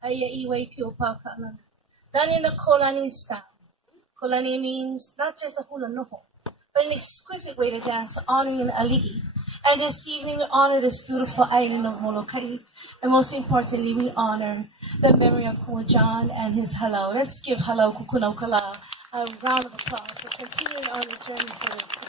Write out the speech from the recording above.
Aya iwe pio pakana. Dani na Kolani style. Kolani means not just a hula noho, but an exquisite way to dance, honoring Alii. And this evening we honor this beautiful island of Molokai. And most importantly, we honor the memory of Kumajan and his halau. Let's give halau kukunaukala a round of applause for continuing on the journey for the